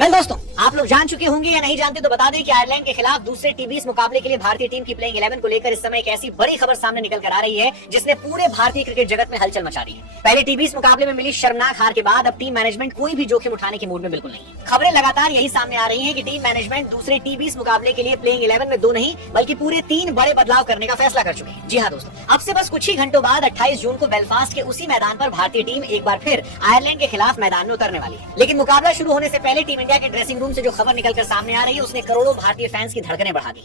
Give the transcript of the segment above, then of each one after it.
Well दोस्तों, आप लोग जान चुके होंगे या नहीं जानते तो बता दें कि आयरलैंड के खिलाफ दूसरे टी20 मुकाबले के लिए भारतीय टीम की प्लेइंग 11 को लेकर इस समय एक ऐसी बड़ी खबर सामने निकल कर आ रही है जिसने पूरे भारतीय क्रिकेट जगत में हलचल मचा दी है। पहले टी20 मुकाबले में मिली शर्मनाक हार के बाद अब टीम मैनेजमेंट कोई भी जोखिम उठाने के मूड में बिल्कुल नहीं। खबरें लगातार यही सामने आ रही है कि टीम मैनेजमेंट दूसरे टी20 मुकाबले के लिए प्लेइंग 11 में 2 नहीं बल्कि पूरे 3 बड़े बदलाव करने का फैसला कर चुके हैं। जी हाँ दोस्तों, अब से बस कुछ ही घंटों बाद 28 जून को बेलफास्ट के उसी मैदान पर भारतीय टीम एक बार फिर आयरलैंड के खिलाफ मैदान में उतरने वाली है। लेकिन मुकाबला शुरू होने से पहले टीम इंडिया के ड्रेसिंग रूम से जो खबर निकलकर सामने आ रही है उसने करोड़ों भारतीय फैंस की धड़कनें बढ़ा दी।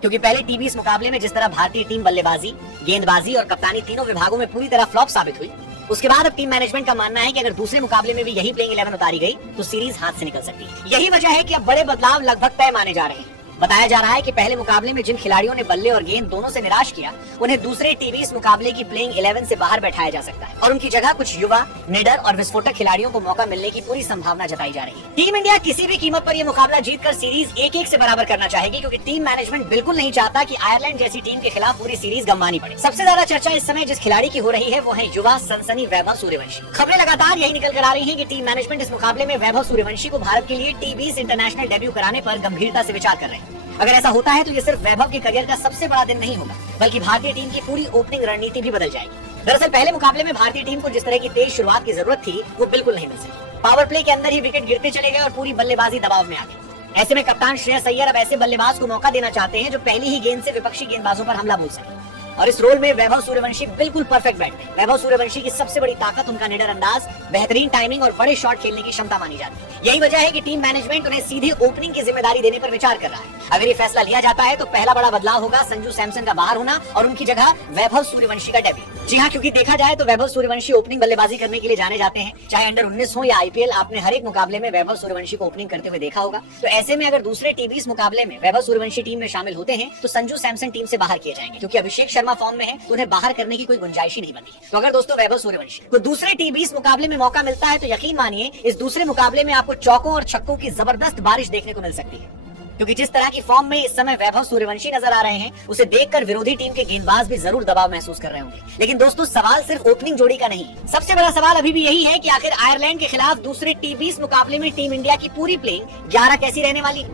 क्योंकि पहले टी20 मुकाबले में जिस तरह भारतीय टीम बल्लेबाजी, गेंदबाजी और कप्तानी तीनों विभागों में पूरी तरह फ्लॉप साबित हुई, उसके बाद अब टीम मैनेजमेंट का मानना है कि अगर दूसरे मुकाबले में भी यही प्लेइंग 11 उतारी गई तो सीरीज हाथ से निकल सकती है। यही वजह है कि अब बड़े बदलाव लगभग तय माने जा रहे हैं। बताया जा रहा है कि पहले मुकाबले में जिन खिलाड़ियों ने बल्ले और गेंद दोनों से निराश किया, उन्हें दूसरे टी20 मुकाबले की प्लेइंग 11 से बाहर बैठाया जा सकता है और उनकी जगह कुछ युवा, निडर और विस्फोटक खिलाड़ियों को मौका मिलने की पूरी संभावना जताई जा रही है। टीम इंडिया किसी भी कीमत पर यह मुकाबला जीतकर सीरीज 1-1 से बराबर करना चाहेगी, क्योंकि टीम मैनेजमेंट बिल्कुल नहीं चाहता कि आयरलैंड जैसी टीम के खिलाफ पूरी सीरीज गंवानी पड़े। सबसे ज्यादा चर्चा इस समय जिस खिलाड़ी की हो रही है वो है युवा सनसनी वैभव सूर्यवंशी। खबरें लगातार यही निकल कर आ रही है कि टीम मैनेजमेंट इस मुकाबले में वैभव सूर्यवंशी को भारत के लिए टी20 इंटरनेशनल डेब्यू कराने पर गंभीरता से विचार कर रहे हैं। अगर ऐसा होता है तो ये सिर्फ वैभव के करियर का सबसे बड़ा दिन नहीं होगा, बल्कि भारतीय टीम की पूरी ओपनिंग रणनीति भी बदल जाएगी। दरअसल पहले मुकाबले में भारतीय टीम को जिस तरह की तेज शुरुआत की जरूरत थी वो बिल्कुल नहीं मिल सकी। पावर प्ले के अंदर ही विकेट गिरते चले गए और पूरी बल्लेबाजी दबाव में आ गई। ऐसे में कप्तान श्रेयस अय्यर अब ऐसे बल्लेबाज को मौका देना चाहते हैं जो पहली ही गेंद से विपक्षी गेंदबाजों पर हमला बोल सके, और इस रोल में वैभव सूर्यवंशी बिल्कुल परफेक्ट बैठते हैं। वैभव सूर्यवंशी की सबसे बड़ी ताकत उनका निडर अंदाज, बेहतरीन टाइमिंग और बड़े शॉट खेलने की क्षमता मानी जाती है। यही वजह है कि टीम मैनेजमेंट उन्हें सीधे ओपनिंग की जिम्मेदारी देने पर विचार कर रहा है। अगर ये फैसला लिया जाता है तो पहला बड़ा बदलाव होगा संजू सैमसन का बाहर होना और उनकी जगह वैभव सूर्यवंशी का डेब्यू। जी हाँ, क्योंकि देखा जाए तो वैभव सूर्यवंशी ओपनिंग बल्लेबाजी करने के लिए जाने जाते हैं, चाहे अंडर 19 हो या आईपीएल। आपने हर एक मुकाबले में वैभव सूर्यवंशी को ओपनिंग करते हुए देखा होगा। तो ऐसे में अगर दूसरे टी20 मुकाबले में वैभव सूर्यवंशी टीम में शामिल होते हैं तो संजू सैमसन टीम से बाहर किए जाएंगे, क्योंकि अभिषेक शर्मा फॉर्म में है तो उन्हें बाहर करने की कोई गुंजाइश ही नहीं बनती। तो अगर दोस्तों वैभव सूर्यवंशी को दूसरे टी20 मुकाबले में मौका मिलता है तो यकीन मानिए इस दूसरे मुकाबले में आपको चौकों और छक्कों की जबरदस्त बारिश देखने को मिल सकती है। क्योंकि जिस तरह की फॉर्म में इस समय वैभव सूर्यवंशी नजर आ रहे हैं, उसे देखकर विरोधी टीम के गेंदबाज भी जरूर दबाव महसूस कर रहे होंगे। लेकिन दोस्तों सवाल सिर्फ ओपनिंग जोड़ी का नहीं, सबसे बड़ा सवाल अभी भी यही है कि आखिर आयरलैंड के खिलाफ दूसरे टी20 मुकाबले में टीम इंडिया की पूरी प्लेइंग 11 कैसी रहने वाली है।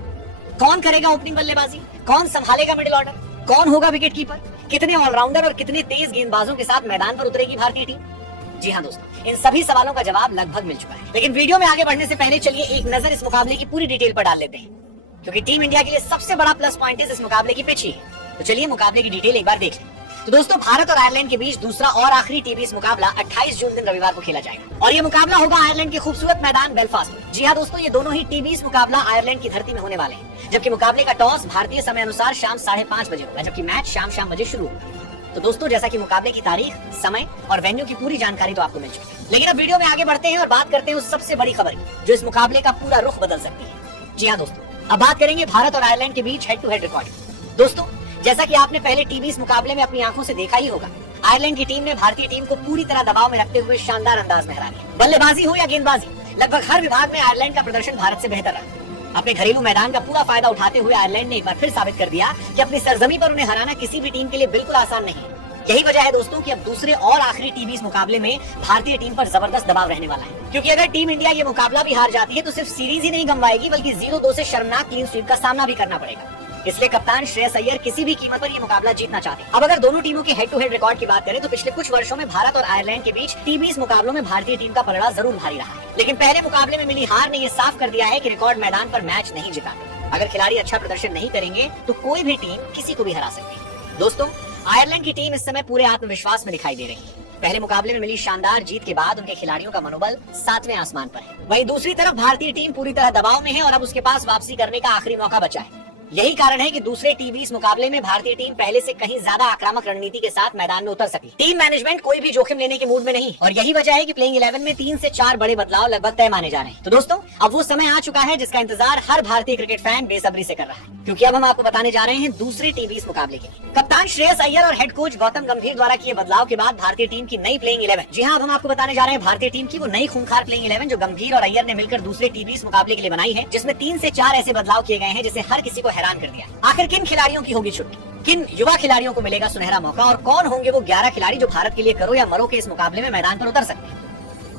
कौन करेगा ओपनिंग बल्लेबाजी, कौन संभालेगा मिडिल ऑर्डर, कौन होगा विकेट कीपर, कितने ऑलराउंडर और कितने तेज गेंदबाजों के साथ मैदान पर उतरेगी भारतीय टीम। जी हाँ दोस्तों, इन सभी सवालों का जवाब लगभग मिल चुका है। लेकिन वीडियो में आगे बढ़ने से पहले चलिए एक नजर इस मुकाबले की पूरी डिटेल पर डाल लेते हैं, क्योंकि टीम इंडिया के लिए सबसे बड़ा प्लस पॉइंट इस मुकाबले की पिच ही है। तो चलिए मुकाबले की डिटेल एक बार देख लें। तो दोस्तों भारत और आयरलैंड के बीच दूसरा और आखिरी टी20 मुकाबला 28 जून दिन रविवार को खेला जाएगा और ये मुकाबला होगा आयरलैंड के खूबसूरत मैदान बेलफास्ट में। जी हाँ दोस्तों, ये दोनों ही टी20 मुकाबला आयरलैंड की धरती में होने वाले हैं, जबकि मुकाबले का टॉस भारतीय समय अनुसार शाम 5:30 बजे होगा, जबकि मैच शाम बजे शुरू होगा। तो दोस्तों जैसा कि मुकाबले की तारीख, समय और वेन्यू की पूरी जानकारी तो आपको मिल चुकी है, लेकिन अब वीडियो में आगे बढ़ते हैं और बात करते हैं उस सबसे बड़ी खबर की जो इस मुकाबले का पूरा रुख बदल सकती है। जी हाँ दोस्तों, अब बात करेंगे भारत और आयरलैंड के बीच हेड टू हेड रिकॉर्ड। दोस्तों जैसा कि आपने पहले टी20 मुकाबले में अपनी आंखों से देखा ही होगा, आयरलैंड की टीम ने भारतीय टीम को पूरी तरह दबाव में रखते हुए शानदार अंदाज में हरा दिया। बल्लेबाजी हो या गेंदबाजी, लगभग हर विभाग में आयरलैंड का प्रदर्शन भारत से बेहतर रहा। अपने घरेलू मैदान का पूरा फायदा उठाते हुए आयरलैंड ने एक बार फिर साबित कर दिया कि अपनी सरजमी पर उन्हें हराना किसी भी टीम के लिए बिल्कुल आसान नहीं। यही वजह है दोस्तों कि अब दूसरे और आखिरी टी20 मुकाबले में भारतीय टीम पर जबरदस्त दबाव रहने वाला है, क्योंकि अगर टीम इंडिया ये मुकाबला भी हार जाती है तो सिर्फ सीरीज ही नहीं गंवाएगी बल्कि 0-2 से शर्मनाक क्लीन स्वीप का सामना भी करना पड़ेगा। इसलिए कप्तान श्रेयस अय्यर किसी भी कीमत पर ये मुकाबला जीतना चाहते हैं। अब अगर दोनों टीमों के हेड टू हेड रिकॉर्ड की बात करें तो पिछले कुछ वर्षों में भारत और आयरलैंड के बीच टी20 मुकाबलों में भारतीय टीम का पलड़ा जरूर भारी रहा है, लेकिन पहले मुकाबले में मिली हार ने यह साफ कर दिया है कि रिकॉर्ड मैदान पर मैच नहीं जिताते। अगर खिलाड़ी अच्छा प्रदर्शन नहीं करेंगे तो कोई भी टीम किसी को भी हरा सकती है। दोस्तों आयरलैंड की टीम इस समय पूरे आत्मविश्वास में दिखाई दे रही है। पहले मुकाबले में मिली शानदार जीत के बाद उनके खिलाड़ियों का मनोबल 7वें आसमान पर है। वहीं दूसरी तरफ भारतीय टीम पूरी तरह दबाव में है और अब उसके पास वापसी करने का आखिरी मौका बचा है। यही कारण है कि दूसरे टी20 मुकाबले में भारतीय टीम पहले से कहीं ज्यादा आक्रामक रणनीति के साथ मैदान में उतर सकी। टीम मैनेजमेंट कोई भी जोखिम लेने के मूड में नहीं और यही वजह है कि प्लेइंग 11 में 3 से 4 बड़े बदलाव लगभग तय माने जा रहे हैं। तो दोस्तों अब वो समय आ चुका है जिसका इंतजार हर भारतीय क्रिकेट फैन बेसब्री से कर रहा है, क्योंकि अब हम आपको बताने जा रहे हैं दूसरे टी20 मुकाबले के लिए कप्तान श्रेयस अय्यर और हेड कोच गौतम गंभीर द्वारा किए बदलाव के बाद भारतीय टीम की नई प्लेइंग 11। जी हाँ, अब हम आपको बताने जा रहे हैं भारतीय टीम की वो नई खूंखार प्लेइंग 11 जो गंभीर और अय्यर ने मिलकर दूसरे टी20 मुकाबले के लिए बनाई है, जिसमें 3 से 4 ऐसे बदलाव किए गए हैं जिसे हर किसी को हैरान कर दिया। आखिर किन खिलाड़ियों की होगी छुट्टी, किन युवा खिलाड़ियों को मिलेगा सुनहरा मौका और कौन होंगे वो 11 खिलाड़ी जो भारत के लिए करो या मरो के इस मुकाबले में मैदान पर उतर सकते हैं।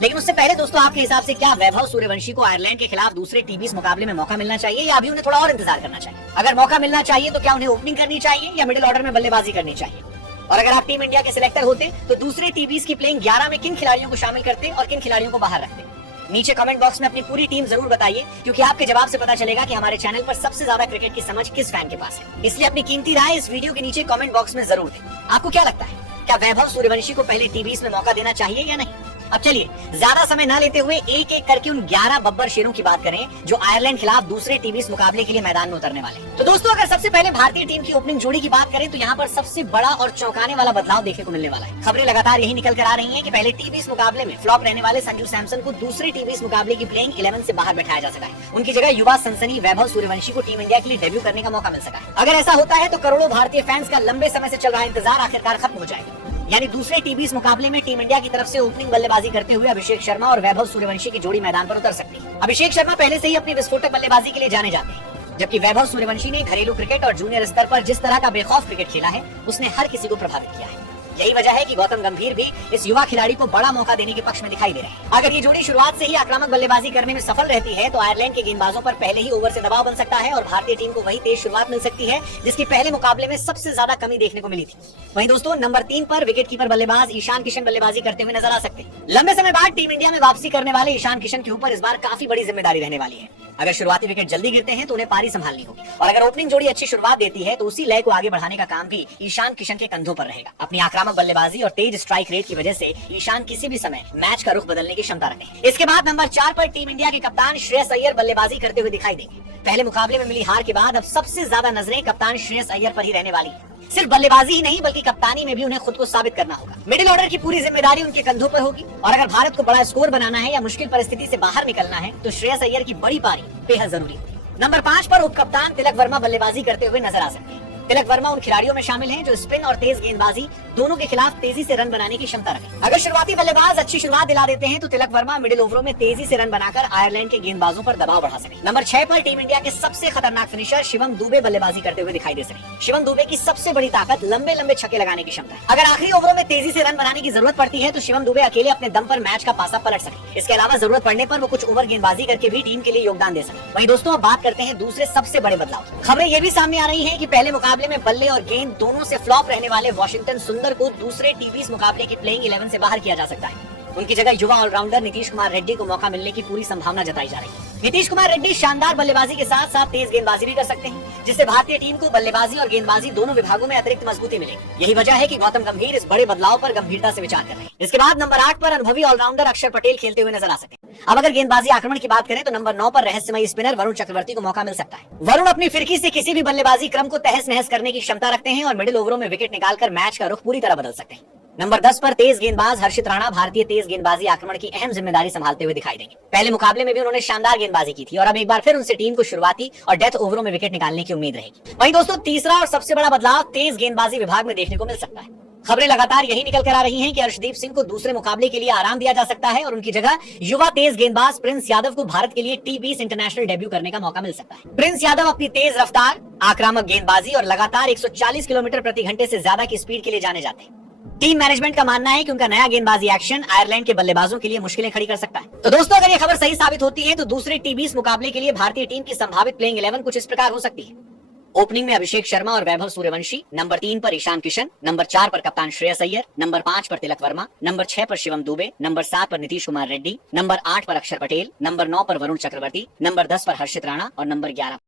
लेकिन उससे पहले दोस्तों आपके हिसाब से क्या वैभव सूर्यवंशी को आयरलैंड के खिलाफ दूसरे टी20 मुकाबले में मौका मिलना चाहिए या अभी उन्हें थोड़ा और इंतजार करना चाहिए? अगर मौका मिलना चाहिए तो क्या उन्हें ओपनिंग करनी चाहिए या मिडिल ऑर्डर में बल्लेबाजी करनी चाहिए? और अगर आप टीम इंडिया के सिलेक्टर होते तो दूसरे टी20 की प्लेइंग 11 में किन खिलाड़ियों को शामिल करते और किन खिलाड़ियों को बाहर रखते? नीचे कमेंट बॉक्स में अपनी पूरी टीम जरूर बताइए, क्योंकि आपके जवाब से पता चलेगा कि हमारे चैनल पर सबसे ज्यादा क्रिकेट की समझ किस फैन के पास है। इसलिए अपनी कीमती राय इस वीडियो के नीचे कमेंट बॉक्स में जरूर दें। आपको क्या लगता है, क्या वैभव सूर्यवंशी को पहले टी20 में मौका देना चाहिए या नहीं? अब चलिए ज्यादा समय न लेते हुए एक एक करके उन 11 बब्बर शेरों की बात करें जो आयरलैंड खिलाफ दूसरे टी20 मुकाबले के लिए मैदान में उतरने वाले हैं। तो दोस्तों अगर सबसे पहले भारतीय टीम की ओपनिंग जोड़ी की बात करें तो यहाँ पर सबसे बड़ा और चौंकाने वाला बदलाव देखने को मिलने वाला है। खबरें लगातार यही निकल कर आ रही हैं कि पहले टी20 मुकाबले में फ्लॉप रहने वाले संजू सैमसन को दूसरे टी20 मुकाबले की प्लेइंग 11 से बाहर बैठाया जा सका है। उनकी जगह युवा सनसनी वैभव सूर्यवंशी को टीम इंडिया के लिए डेब्यू करने का मौका मिल सका है। अगर ऐसा होता है तो करोड़ों भारतीय फैंस का लंबे समय से चल रहा इंतजार आखिरकार खत्म हो जाएगा। यानी दूसरे टी20 मुकाबले में टीम इंडिया की तरफ से ओपनिंग बल्लेबाजी करते हुए अभिषेक शर्मा और वैभव सूर्यवंशी की जोड़ी मैदान पर उतर सकती है। अभिषेक शर्मा पहले से ही अपनी विस्फोटक बल्लेबाजी के लिए जाने जाते हैं, जबकि वैभव सूर्यवंशी ने घरेलू क्रिकेट और जूनियर स्तर पर जिस तरह का बेखौफ क्रिकेट खेला है उसने हर किसी को प्रभावित किया है। यही वजह है कि गौतम गंभीर भी इस युवा खिलाड़ी को बड़ा मौका देने के पक्ष में दिखाई दे रहे हैं। अगर ये जोड़ी शुरुआत से ही आक्रामक बल्लेबाजी करने में सफल रहती है तो आयरलैंड के गेंदबाजों पर पहले ही ओवर से दबाव बन सकता है और भारतीय टीम को वही तेज शुरुआत मिल सकती है जिसकी पहले मुकाबले में सबसे ज्यादा कमी देखने को मिली थी। वहीं दोस्तों नंबर 3 पर विकेट कीपर बल्लेबाज ईशान किशन बल्लेबाजी करते हुए नजर आ सकते हैं। लंबे समय बाद टीम इंडिया में वापसी करने वाले ईशान किशन के ऊपर इस बार काफी बड़ी जिम्मेदारी रहने वाली है। अगर शुरुआती विकेट जल्दी गिरते हैं तो उन्हें पारी संभालनी होगी और अगर ओपनिंग जोड़ी अच्छी शुरुआत देती है तो उसी लय को आगे बढ़ाने का काम भी ईशान किशन के कंधों पर रहेगा। अपनी आक्रामक बल्लेबाजी और तेज स्ट्राइक रेट की वजह से ईशान किसी भी समय मैच का रुख बदलने की क्षमता रखते हैं। इसके बाद नंबर 4 पर टीम इंडिया के कप्तान श्रेयस अय्यर बल्लेबाजी करते हुए दिखाई देंगे। पहले मुकाबले में मिली हार के बाद अब सबसे ज्यादा नजरें कप्तान श्रेयस अय्यर पर ही रहने वाली है। सिर्फ बल्लेबाजी ही नहीं बल्कि कप्तानी में भी उन्हें खुद को साबित करना होगा। मिडिल ऑर्डर की पूरी जिम्मेदारी उनके कंधों पर होगी और अगर भारत को बड़ा स्कोर बनाना है या मुश्किल परिस्थिति से बाहर निकलना है तो श्रेयस अय्यर की बड़ी पारी बेहद जरूरी है। नंबर 5 पर उप कप्तान तिलक वर्मा बल्लेबाजी करते हुए नजर आ सकते हैं। तिलक वर्मा उन खिलाड़ियों में शामिल हैं जो स्पिन और तेज गेंदबाजी दोनों के खिलाफ तेजी से रन बनाने की क्षमता रखें। अगर शुरुआती बल्लेबाज अच्छी शुरुआत दिला देते हैं तो तिलक वर्मा मिडिल ओवरों में तेजी से रन बनाकर आयरलैंड के गेंदबाजों पर दबाव बढ़ा सके। नंबर 6 पर टीम इंडिया के सबसे खतरनाक फिनिशर शिवम दुबे बल्लेबाजी करते हुए दिखाई दे सके। शिवम दुबे की सबसे बड़ी ताकत लंबे लंबे छक्के लगाने की क्षमता है। अगर आखिरी ओवरों में तेजी से रन बनाने की जरूरत पड़ती है तो शिवम दुबे अकेले अपने दम पर मैच का पासा पलट सके। इसके अलावा जरूरत पड़ने पर वो कुछ ओवर गेंदबाजी करके भी टीम के लिए योगदान दे सके। वहीं दोस्तों अब बात करते हैं दूसरे सबसे बड़े बदलाव। खबरें ये भी सामने आ रही है कि पहले मुकाबले में बल्ले और गेंद दोनों से फ्लॉप रहने वाले वॉशिंगटन सुंदर को दूसरे टी20 मुकाबले की प्लेइंग 11 से बाहर किया जा सकता है। उनकी जगह युवा ऑलराउंडर नीतीश कुमार रेड्डी को मौका मिलने की पूरी संभावना जताई जा रही है। नीतीश कुमार रेड्डी शानदार बल्लेबाजी के साथ साथ तेज गेंदबाजी भी कर सकते हैं, जिससे भारतीय टीम को बल्लेबाजी और गेंदबाजी दोनों विभागों में अतिरिक्त मजबूती मिलेगी। यही वजह है कि गौतम गंभीर इस बड़े बदलाव पर गंभीरता से विचार कर रहे हैं। इसके बाद नंबर 8 पर अनुभवी ऑलराउंडर अक्षर पटेल खेलते हुए नजर आ सकते हैं। अब अगर गेंदबाजी आक्रमण की बात करें तो नंबर 9 पर रहस्यमयी स्पिनर वरुण चक्रवर्ती को मौका मिल सकता है। वरुण अपनी फिरकी से किसी भी बल्लेबाजी क्रम को तहस नहस करने की क्षमता रखते हैं और मिडिल ओवरों में विकेट निकालकर मैच का रुख पूरी तरह बदल सकते हैं। नंबर 10 पर तेज गेंदबाज हर्षित राणा भारतीय तेज गेंदबाजी आक्रमण की अहम जिम्मेदारी संभालते हुए दिखाई देंगे। पहले मुकाबले में भी उन्होंने शानदार गेंदबाजी की थी और अब एक बार फिर उनसे टीम को शुरुआती और डेथ ओवरों में विकेट निकालने की उम्मीद रहेगी। वहीं दोस्तों तीसरा और सबसे बड़ा बदलाव तेज गेंदबाजी विभाग में देखने को मिल सकता है। खबरें लगातार यही निकल कर आ रही हैं कि अर्शदीप सिंह को दूसरे मुकाबले के लिए आराम दिया जा सकता है और उनकी जगह युवा तेज गेंदबाज प्रिंस यादव को भारत के लिए टी20 इंटरनेशनल डेब्यू करने का मौका मिल सकता है। प्रिंस यादव अपनी तेज रफ्तार, आक्रामक गेंदबाजी और लगातार 140 किलोमीटर प्रति घंटे से ज्यादा की स्पीड के लिए जाने जाते हैं। टीम मैनेजमेंट का मानना है कि उनका नया गेंदबाजी एक्शन आयरलैंड के बल्लेबाजों के लिए मुश्किलें खड़ी कर सकता है। तो दोस्तों अगर ये खबर सही साबित होती है तो दूसरे टी20 मुकाबले के लिए भारतीय टीम की संभावित प्लेइंग 11 कुछ इस प्रकार हो सकती है। ओपनिंग में अभिषेक शर्मा और वैभव सूर्यवंशी, नंबर 3 पर ईशान किशन, नंबर 4 पर कप्तान श्रेयस अय्यर, नंबर 5 पर तिलक वर्मा, नंबर 6 पर शिवम दुबे, नंबर 7 पर नीतीश कुमार रेड्डी, नंबर 8 पर अक्षर पटेल, नंबर 9 पर वरुण चक्रवर्ती, नंबर 10 पर हर्षित राणा और नंबर 11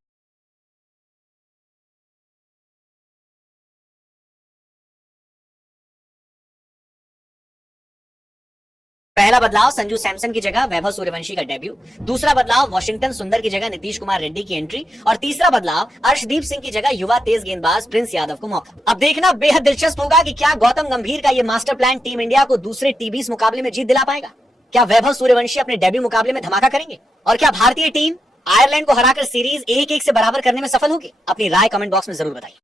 पहला बदलाव संजू सैमसन की जगह वैभव सूर्यवंशी का डेब्यू, दूसरा बदलाव वॉशिंगटन सुंदर की जगह नीतीश कुमार रेड्डी की एंट्री और तीसरा बदलाव अर्शदीप सिंह की जगह युवा तेज गेंदबाज प्रिंस यादव को मौका। अब देखना बेहद दिलचस्प होगा कि क्या गौतम गंभीर का ये मास्टर प्लान टीम इंडिया को दूसरे टी20 मुकाबले में जीत दिला पाएगा। क्या वैभव सूर्यवंशी अपने डेब्यू मुकाबले में धमाका करेंगे और क्या भारतीय टीम आयरलैंड को हराकर सीरीज 1-1 से बराबर करने में सफल होगी? अपनी राय कमेंट बॉक्स में जरूर बताइए।